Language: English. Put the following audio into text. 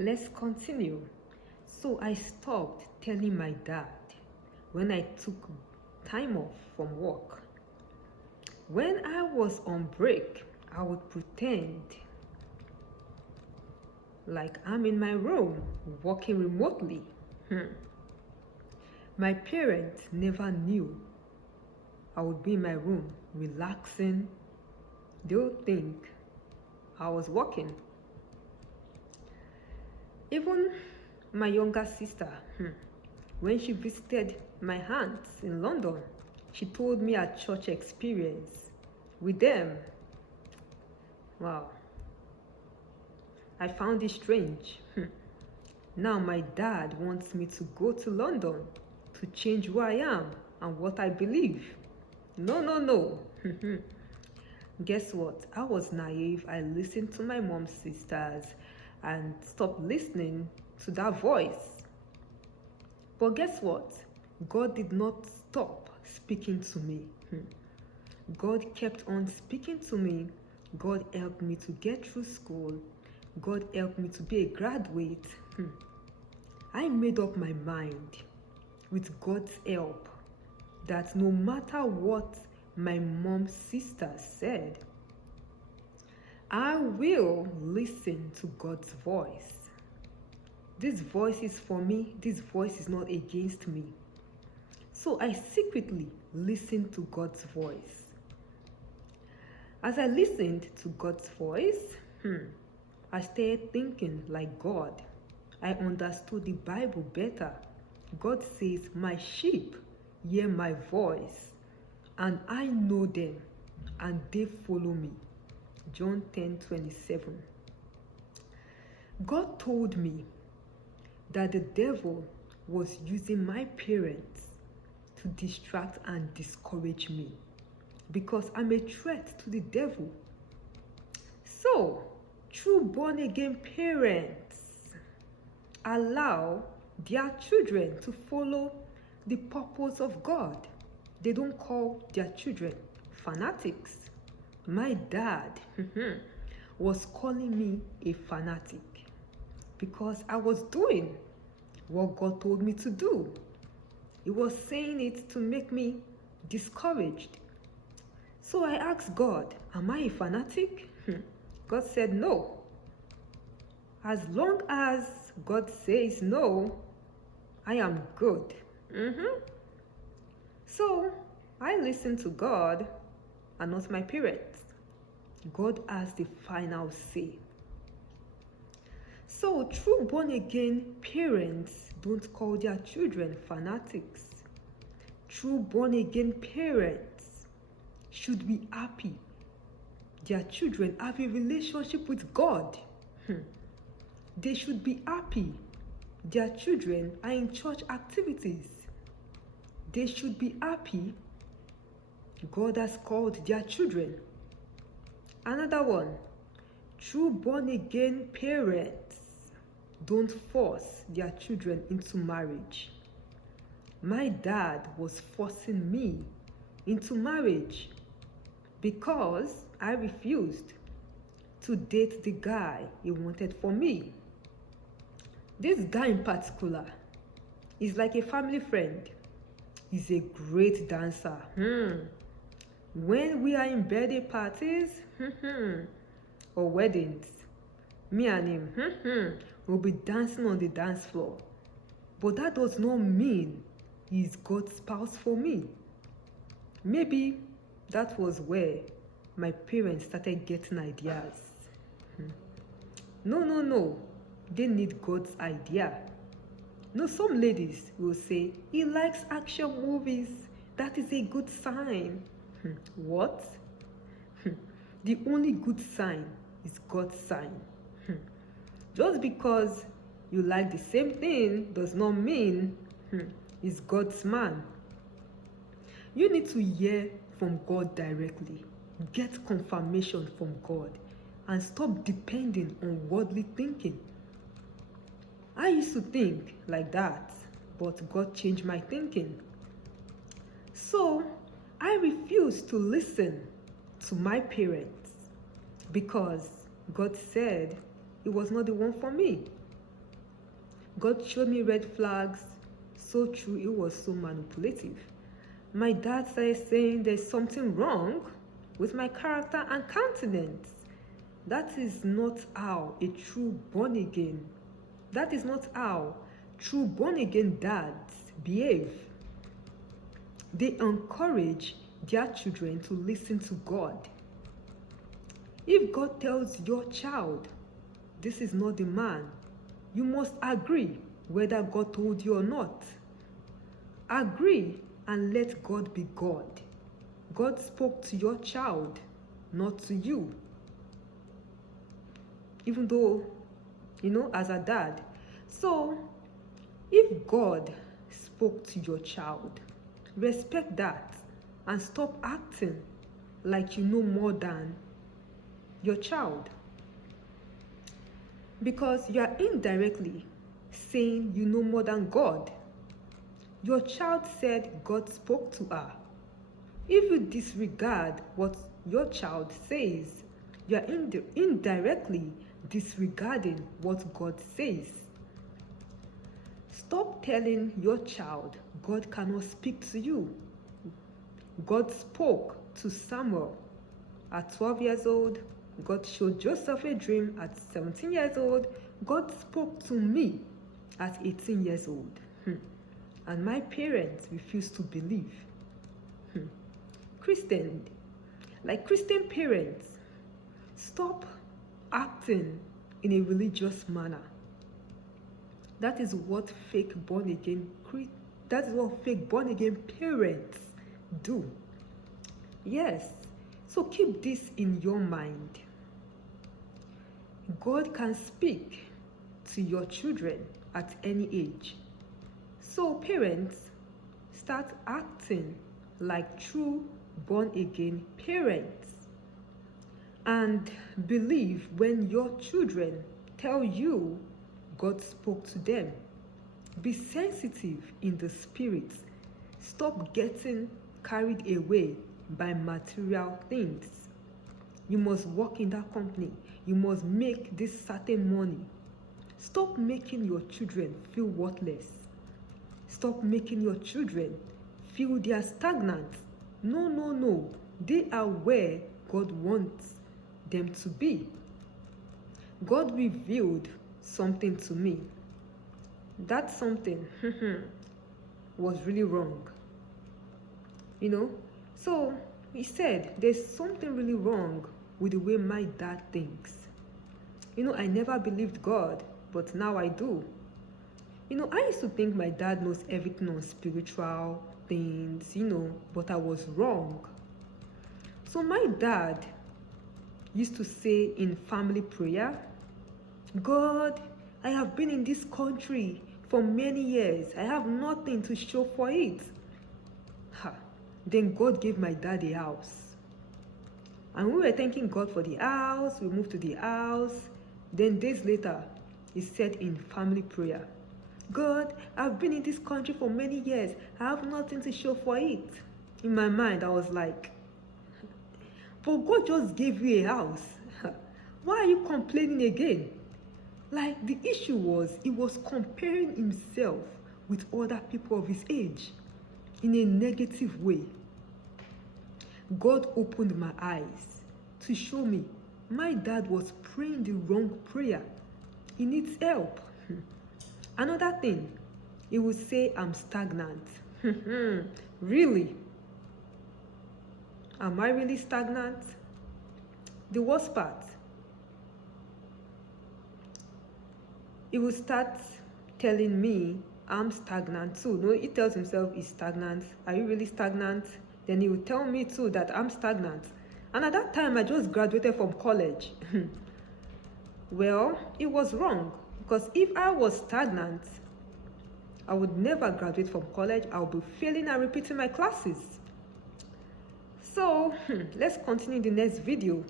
Let's continue. So I stopped telling my dad when I took time off from work. When I was on break, I would pretend like I'm in my room working remotely. My parents never knew I would be in my room relaxing. They would think I was working. Even my younger sister, when she visited my aunts in London, she told me a church experience with them. Wow. I found it strange. Now my dad wants me to go to London to change who I am and what I believe. No, no, no. Guess what? I was naive. I listened to my mom's sisters and stopped listening to that voice. But guess what? God did not stop speaking to me. God kept on speaking to me. God helped me to get through school. God helped me to be a graduate. I made up my mind with God's help that no matter what my mom's sister said, I will listen to God's voice. This voice is for me. This voice is not against me. So I secretly listened to God's voice. As I listened to God's voice, I started thinking like God. I understood the Bible better. God says, my sheep hear my voice, and I know them, and they follow me. John 10:27. God told me that the devil was using my parents to distract and discourage me because I'm a threat to the devil. So, true born-again parents allow their children to follow the purpose of God. They don't call their children fanatics. My dad was calling me a fanatic because I was doing what God told me to do. He was saying it to make me discouraged. So I asked God, am I a fanatic? God said no. As long as God says no, I am good. So I listen to God and not my parents. God has the final say. So true born-again parents don't call their children fanatics. True born-again parents should be happy their children have a relationship with God. They should be happy their children are in church activities. They should be happy God has called their children. Another one, true born-again parents don't force their children into marriage. My dad was forcing me into marriage because I refused to date the guy he wanted for me. This guy in particular is like a family friend. He's a great dancer. When we are in birthday parties or weddings, me and him will be dancing on the dance floor. But that does not mean he's God's spouse for me. Maybe that was where my parents started getting ideas. No. They need God's idea. No, some ladies will say, he likes action movies. That is a good sign. What? The only good sign is God's sign. Just because you like the same thing does not mean he's God's man. You need to hear from God directly. Get confirmation from God and stop depending on worldly thinking. I used to think like that, but God changed my thinking. So I refused to listen to my parents because God said it was not the one for me. God showed me red flags. So true, it was so manipulative. My dad started saying there's something wrong with my character and countenance. That is not how a true born again, that is not how true born again dads behave. They encourage their children to listen to God. If God tells your child, this is not the man, you must agree whether God told you or not. Agree and let God be God. God spoke to your child, not to you. Even though, as a dad. So, if God spoke to your child, respect that and stop acting like you know more than your child. Because you are indirectly saying you know more than God. Your child said God spoke to her. If you disregard what your child says, you are indirectly disregarding what God says. Stop telling your child God cannot speak to you. God spoke to Samuel at 12 years old. God showed Joseph a dream at 17 years old. God spoke to me at 18 years old. And my parents refused to believe. Christian parents, stop acting in a religious manner. That is what fake born again parents do. Yes. So keep this in your mind. God can speak to your children at any age. So parents, start acting like true born-again parents and believe when your children tell you God spoke to them. Be sensitive in the spirit. Stop getting carried away by material things. You must work in that company. You must make this certain money. Stop making your children feel worthless. Stop making your children feel they are stagnant. No. They are where God wants them to be. God revealed something to me. That something was really wrong. So he said there's something really wrong with the way my dad thinks. I never believed God, but now I do. I used to think my dad knows everything on spiritual things, but I was wrong. So my dad used to say in family prayer, God, I have been in this country for many years. I have nothing to show for it. Then God gave my dad a house. And we were thanking God for the house. We moved to the house. Then days later, he said in family prayer, God, I've been in this country for many years. I have nothing to show for it. In my mind, I was like, but God just gave you a house. Why are you complaining again? Like, the issue was, he was comparing himself with other people of his age in a negative way. God opened my eyes to show me my dad was praying the wrong prayer. He needs help. Another thing, he would say, I'm stagnant. Really? Am I really stagnant? The worst part, he would start telling me I'm stagnant too. No, he tells himself he's stagnant. Are you really stagnant? Then he would tell me too that I'm stagnant. And at that time, I just graduated from college. Well, it was wrong. Because if I was stagnant, I would never graduate from college. I would be failing and repeating my classes. So, let's continue in the next video.